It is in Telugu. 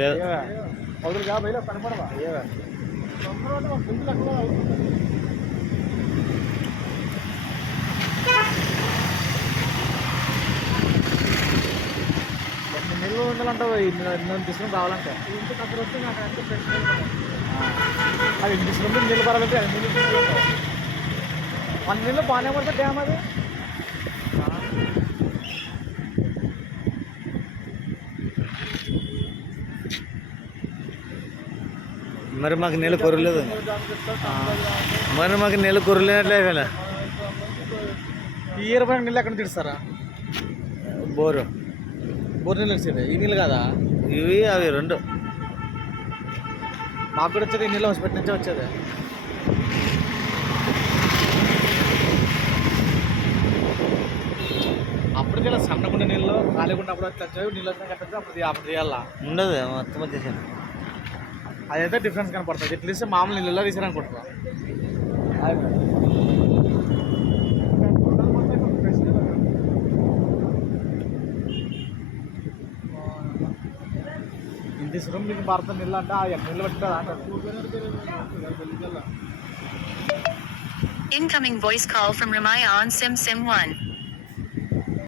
లేదు. అవుతుంది బయట కనపడవా ఎన్ని నెలలు ఉండాలంటావు నేను తీసుకుని రావాలంటే ఇంటికి అక్కడ వస్తే నాకు అంటే అది తీసుకుంటే నీళ్ళు పరాలంటే నీళ్ళు 1 నెలలో బాగానే పడుతుంది డ్యామ్ అది. మరి మాకు నీళ్ళు కొరలేదు. మరి మాకు నీళ్ళు కొరలేనట్లే కదా. ఈ ఇయర్ పైన నీళ్ళు ఎక్కడ తీస్తారా? బోరు నీళ్ళు వచ్చేది ఈ నీళ్ళు కదా. ఇవి అవి రెండు. మాకు కూడా వచ్చేది ఈ నీళ్ళు హాస్పిటల్ నుంచే వచ్చేది. అప్పటికి ఇలా సన్నగుండే నీళ్ళు ఖాళీగుండే అప్పుడు వచ్చి నీళ్ళు వచ్చినా కట్టచ్చు అప్పుడు తీయాలా ఉండదు మొత్తం వచ్చేసాను. అదైతే డిఫరెన్స్ కనపడుతుంది. ఇట్లా తీస్తే మామూలు నీళ్ళలో తీసారనుకుంటున్నా. ఇంటి సురం మీకు భారత నీళ్ళు అంటే ఆ నీళ్ళు పెట్టా అంటారు. Incoming voice call from Ramaya on Sim 1.